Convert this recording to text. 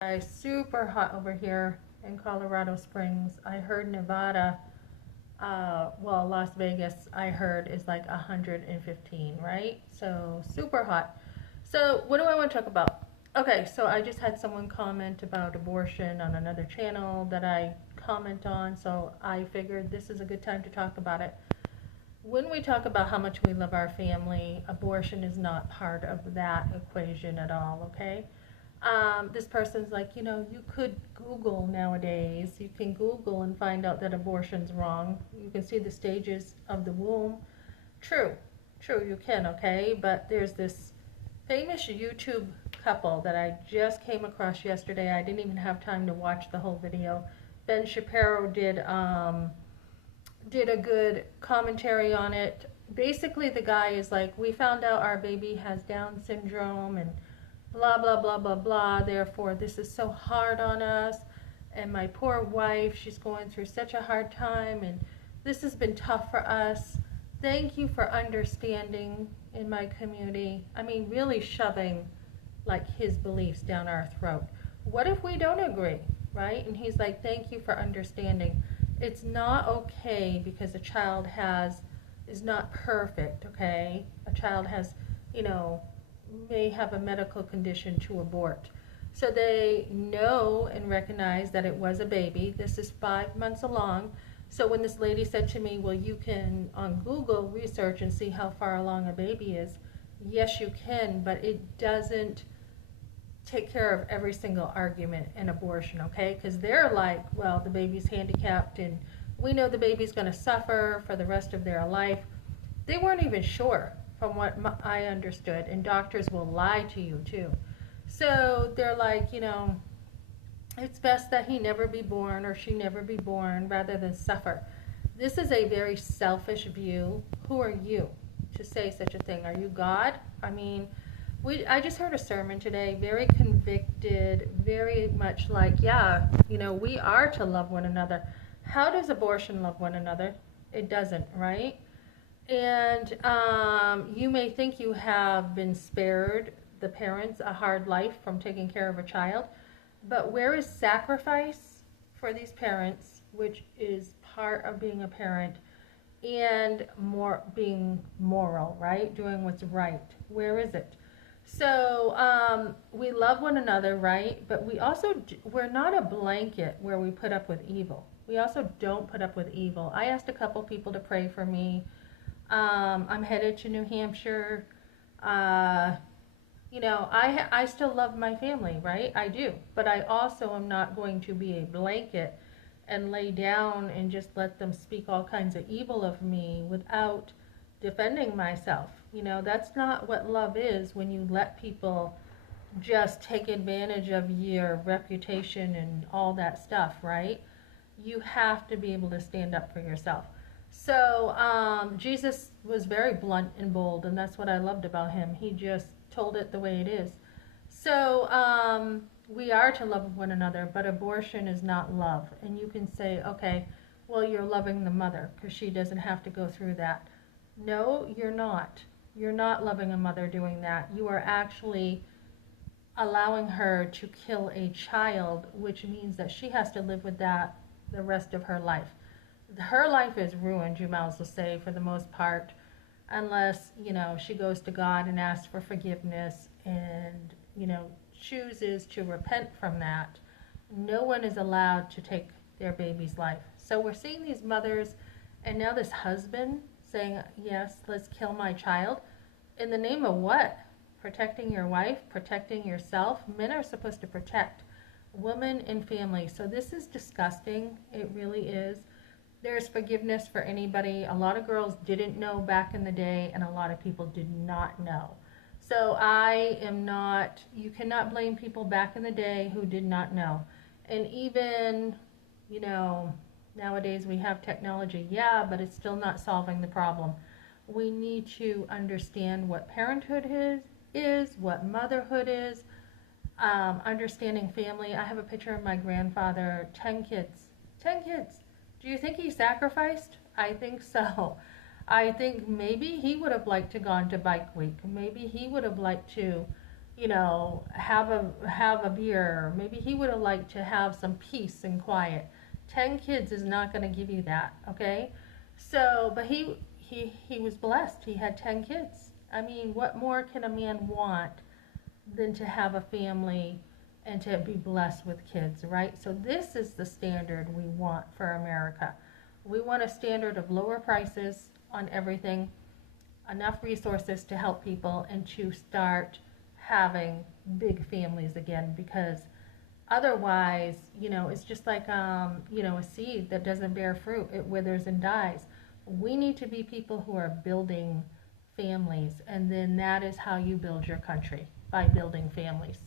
Guys, super hot over here in Colorado Springs. I heard Nevada, well, Las Vegas, I heard is like 115, right? So super hot. So what do I want to talk about? Okay, so I just had someone comment about abortion on another channel that I comment on, so I figured this is a good time to talk about it. When we talk about how much we love our family, abortion is not part of that equation at all, okay? This person's like, you could Google nowadays. You can Google and find out that abortion's wrong. You can see the stages of the womb. True, true, you can, okay? But there's this famous YouTube couple that I just came across yesterday. I didn't even have time to watch the whole video. Ben Shapiro did a good commentary on it. Basically, the guy is like, we found out our baby has Down syndrome and blah, blah, blah, blah, blah. Therefore, this is so hard on us. And my poor wife, she's going through such a hard time. And this has been tough for us. Thank you for understanding in my community. I mean, really shoving like his beliefs down our throat. What if we don't agree, right? And he's like, thank you for understanding. It's not okay because a child is not perfect, okay? A child has, you know, may have a medical condition to abort. So they know and recognize that it was a baby. This is 5 months along. So when this lady said to me, well, you can on Google research and see how far along a baby is, yes, you can, but it doesn't take care of every single argument in abortion, okay? Because they're like, well, the baby's handicapped and we know the baby's going to suffer for the rest of their life. They weren't even sure from what I understood, and doctors will lie to you too. So they're like, it's best that he never be born or she never be born rather than suffer. This is a very selfish view. Who are you to say such a thing? Are you God? I mean, I just heard a sermon today, very convicted, very much like, yeah, we are to love one another. How does abortion love one another? It doesn't, right? And you may think you have been spared, the parents, a hard life from taking care of a child, but where is sacrifice for these parents, which is part of being a parent, and more being moral, right? Doing what's right. Where is it? So we love one another, right? But we're not a blanket where we put up with evil. We also don't put up with evil. I asked a couple people to pray for me. I'm headed to New Hampshire. Uh, I still love my family, right? I do. But I also am not going to be a blanket and lay down and just let them speak all kinds of evil of me without defending myself. That's not what love is, when you let people just take advantage of your reputation and all that stuff, right? You have to be able to stand up for yourself. So Jesus was very blunt and bold, and that's what I loved about him. He just told it the way it is. So we are to love one another, but abortion is not love. And you can say, okay, well, you're loving the mother because she doesn't have to go through that. No, you're not. You're not loving a mother doing that. You are actually allowing her to kill a child, which means that she has to live with that the rest of her life. Her life is ruined, you might as well say, for the most part, unless, she goes to God and asks for forgiveness and, chooses to repent from that. No one is allowed to take their baby's life. So we're seeing these mothers and now this husband saying, yes, let's kill my child. In the name of what? Protecting your wife, protecting yourself. Men are supposed to protect women and family. So this is disgusting. It really is. There's forgiveness for anybody. A lot of girls didn't know back in the day, and a lot of people did not know. So you cannot blame people back in the day who did not know. And even, nowadays we have technology, yeah, but it's still not solving the problem. We need to understand what parenthood is, what motherhood is, understanding family. I have a picture of my grandfather, 10 kids. 10 kids. Do you think he sacrificed? I think so. I think maybe he would have liked to gone to Bike Week. Maybe he would have liked to have a beer. Maybe he would have liked to have some peace and quiet. 10 kids is not going to give you that, okay? So, but he was blessed. He had 10 kids. I mean, what more can a man want than to have a family and to be blessed with kids, right? So this is the standard we want for America. We want a standard of lower prices on everything, enough resources to help people, and to start having big families again, because otherwise, it's just like, a seed that doesn't bear fruit. It withers and dies. We need to be people who are building families, and then that is how you build your country, by building families.